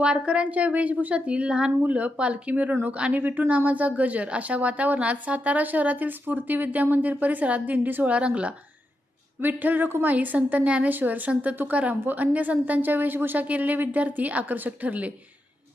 वारकऱ्यांच्या वेशभूषातील लहान मुलं पालखी मिरवणूक आणि विठू नामाचा गजर अशा वातावरणात सातारा शहरातील स्फूर्ती विद्या मंदिर परिसरात दिंडी सोहळा रंगला. विठ्ठल रखुमाई संत ज्ञानेश्वर संत तुकाराम व अन्य संतांच्या वेशभूषा केलेले विद्यार्थी आकर्षक ठरले.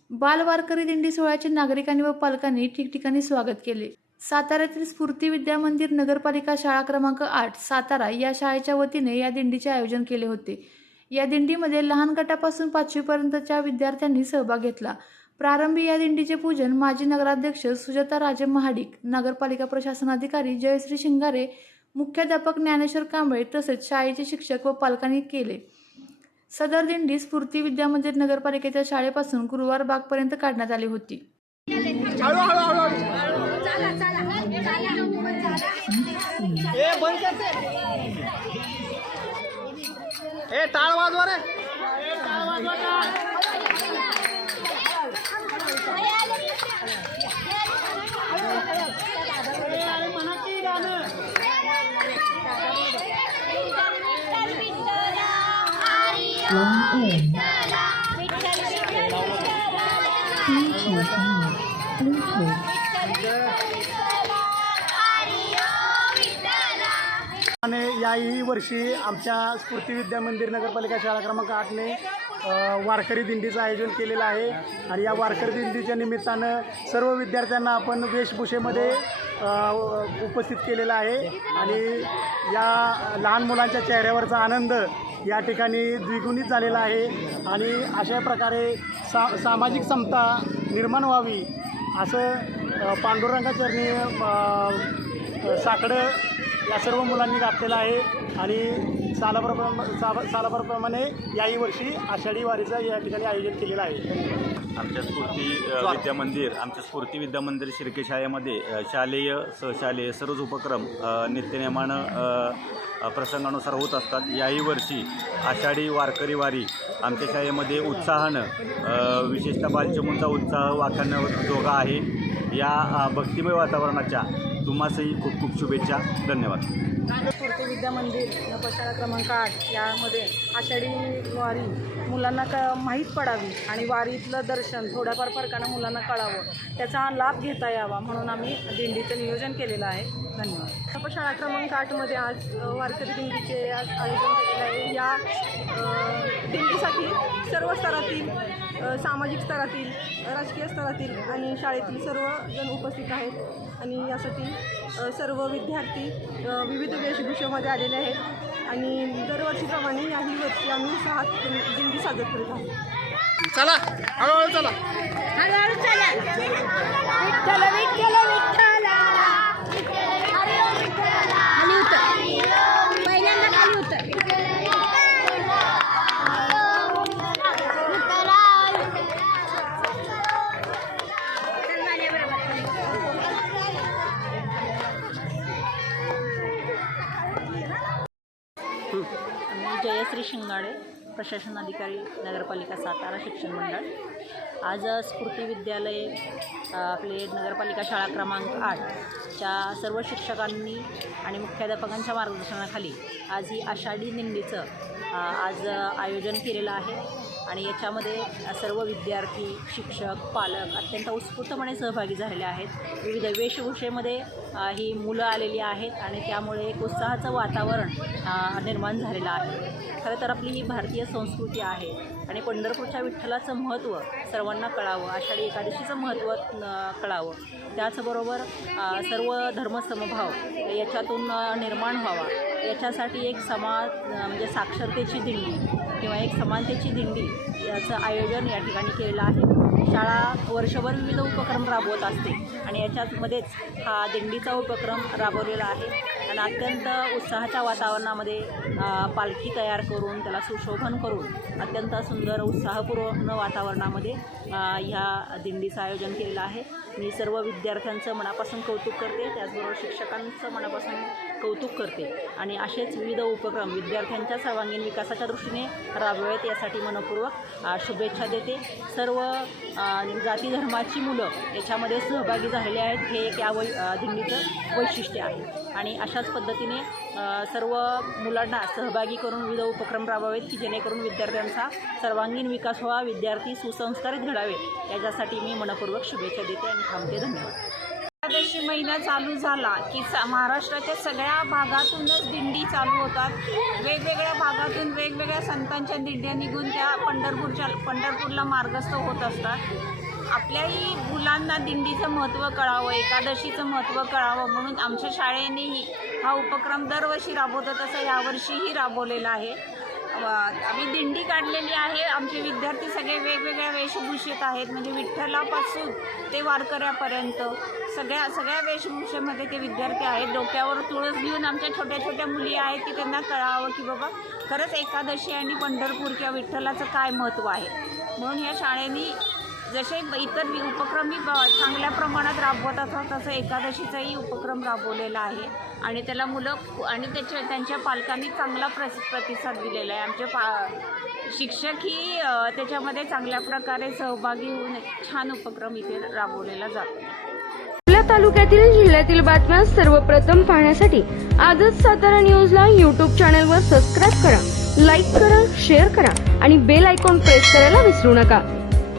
बाल वारकरी दिंडी सोहळ्याचे नागरिकांनी व पालकांनी ठिकठिकाणी स्वागत केले. साताऱ्यातील स्फूर्ती विद्या मंदिर नगरपालिका शाळा क्रमांक आठ सातारा या शाळेच्या वतीने या दिंडीचे आयोजन केले होते. या दिंडीमध्ये लहान गटापासून पाचवीपर्यंतच्या विद्यार्थ्यांनी सहभाग घेतला. प्रारंभी या दिंडीचे पूजन माजी नगराध्यक्ष सुजाता राजे महाडिक नगरपालिका प्रशासनाधिकारी जयश्री शिंगारे मुख्याध्यापक ज्ञानेश्वर कांबळे तसेच शाळेचे शिक्षक व पालकांनी केले. सदर दिंडी स्फूर्ती विद्या मंदिर नगरपालिकेच्या शाळेपासून गुरुवार बागपर्यंत काढण्यात आली होती. ए बंद करते ए टाळ वाजवा रे One in. आणि याही वर्षी आमच्या स्फूर्ती विद्या मंदिर नगरपालिका शाळा क्रमांक आठने वारकरी दिंडीचं आयोजन केलेलं आहे. आणि या वारकरी दिंडीच्या निमित्तानं सर्व विद्यार्थ्यांना आपण वेशभूषेमध्ये उपस्थित केलेलं आहे. आणि या लहान मुलांच्या चेहऱ्यावरचा आनंद या ठिकाणी द्विगुणित झालेला आहे. आणि अशा प्रकारे सा सामाजिक समता निर्माण व्हावी असं पांडुरंगाचरणी साकडं या सर्व मुलांनी गाठलेला आहे आणि सालाप्रमाणे सा सालाप्रमाणे याही वर्षी आषाढी वारीचं या ठिकाणी आयोजन केलेलं आहे. आमच्या स्फूर्ती विद्या मंदिर आमच्या स्फूर्ती विद्या मंदिर शिर्के शाळेमध्ये शालेय सहशालेय सर्वच उपक्रम नित्यनेमानं प्रसंगानुसार होत असतात. याही वर्षी आषाढी वारकरी वारी आमच्या शाळेमध्ये उत्साहानं विशेषतः बालचमूंचा उत्साह वाखाणण्याजोगा आहे. या भक्तिमय वातावरणाच्या तुम्हासही खूप खूप शुभेच्छा. धन्यवाद. सरस्वती विद्या मंदिर नपशाळा क्रमांक आठ यामध्ये आषाढी वारी मुलांना क माहीत पडावी आणि वारीतलं दर्शन थोड्याफार फरकानं मुलांना कळावं त्याचा लाभ घेता यावा म्हणून आम्ही दिंडीचं नियोजन केलेलं आहे. धन्यवाद. नपशाळा क्रमांक आठमध्ये आज वारकरी दिंडीचे आज आयोजन केलेलं आहे. या दिंडीसाठी सर्व स्तरातील सामाजिक स्तरातील राजकीय स्तरातील आणि शाळेतील सर्व जण उपस्थित आहेत. आणि यासाठी सर्व विद्यार्थी विविध वेशभूषेमध्ये आलेले आहेत. आणि दरवर्षीप्रमाणे याही वर्षी आम्ही सहा दिं- दिंडी साजर करीत आहोत. चला. हळूहळू चला. जयश्री शिंगाडे प्रशासन अधिकारी नगरपालिका सातारा शिक्षण मंडळ. आज स्फूर्ती विद्यालय आपले नगरपालिका शाळा क्रमांक आठच्या सर्व शिक्षकांनी आणि मुख्याध्यापकांच्या मार्गदर्शनाखाली आज ही आषाढी दिंडीचं आज आयोजन केलेलं आहे. आणि याच्यामध्ये सर्व विद्यार्थी शिक्षक पालक अत्यंत उत्स्फूर्तपणे सहभागी झालेले आहेत. विविध वेशभूषेमध्ये ही मुलं आलेली आहेत आणि त्यामुळे एक उत्साहाचं वातावरण निर्माण झालेलं आहे. खरं तर आपली ही भारतीय संस्कृती आहे आणि पंढरपूरच्या विठ्ठलाचं महत्त्व सर्वांना कळावं आषाढी एकादशीचं महत्त्व कळावं. त्याचबरोबर सर्व धर्मसमभाव याच्यातून निर्माण व्हावा. याच्यासाठी एक समाज म्हणजे साक्षरतेची दिंडी किंवा एक समानतेची दिंडी याचं आयोजन या ठिकाणी केलेलं आहे. शाळा वर्षभर विविध उपक्रम राबवत असते आणि याच्यामध्येच हा दिंडीचा उपक्रम राबवलेला आहे. आणि अत्यंत उत्साहाच्या वातावरणामध्ये पालखी तयार करून त्याला सुशोभन करून अत्यंत सुंदर उत्साहपूर्ण वातावरणामध्ये ह्या दिंडीचं आयोजन केलेलं आहे. मी सर्व विद्यार्थ्यांचं मनापासून कौतुक करते. त्याचबरोबर शिक्षकांचं मनापासून कौतुक करते. आणि असेच विविध उपक्रम विद्यार्थ्यांच्या सर्वांगीण विकासाच्या दृष्टीने राबवेत यासाठी मनपूर्वक शुभेच्छा देते. सर्व जाती धर्माची मुलं याच्यामध्ये सहभागी झालेले आहेत. हे एक या वै दिंडीचं वैशिष्ट्य आहे. आणि अशाच पद्धतीने सर्व मुलांना सहभागी करून विविध उपक्रम राबवावेत की जेणेकरून विद्यार्थ्यांचा सर्वांगीण विकास व्हावा विद्यार्थी सुसंस्कारित घडावे याच्यासाठी मी मनपूर्वक शुभेच्छा देते आणि थांबते. धन्यवाद. महिना चालू झाला की महाराष्ट्राच्या सगळ्या भागातूनच दिंडी चालू होतात. वेगवेगळ्या भागातून वेगवेगळ्या संतांच्या दिंड्या निघून त्या पंढरपूरच्या पंढरपूरला मार्गस्थ होत असतात. आपल्याही मुलांना दिंडीचं महत्त्व कळावं एकादशीचं महत्त्व कळावं म्हणून आमच्या शाळेनेही हा उपक्रम दरवर्षी राबवतो तसं यावर्षीही राबवलेला आहे. आम्ही दिंडी काढलेली आहे. आमचे विद्यार्थी सगळे वेगवेगळ्या वेशभूषेत आहेत. म्हणजे विठ्ठलापासून ते वारकऱ्यापर्यंत सगळ्या सगळ्या वेशभूषेमध्ये ते विद्यार्थी आहेत. डोक्यावर तुळस घेऊन आमच्या छोट्या छोट्या मुली आहेत की त्यांना कळावं की बाबा खरंच एकादशी आणि पंढरपूर किंवा विठ्ठलाचं काय महत्त्व आहे. म्हणून या शाळेनी जसे इतर मी उपक्रमही ब चांगल्या प्रमाणात राबवत असतात तसं एकादशीचाही उपक्रम राबवलेला आहे. आणि त्याला मुलं आणि त्याच्या त्यांच्या पालकांनी चांगला प्रस प्रतिसाद दिलेला आहे. आमचे पा शिक्षक ही त्याच्यामध्ये चांगल्या प्रकारे सहभागी होऊन छान उपक्रम इथे राबवलेला जातो. आपल्या तालुक्यातील जिल्ह्यातील बातम्या सर्वप्रथम पाहण्यासाठी आजच सातारा न्यूजला यूट्यूब चॅनलवर सबस्क्राईब करा लाईक करा शेअर करा आणि बेल आयकॉन प्रेस करायला विसरू नका.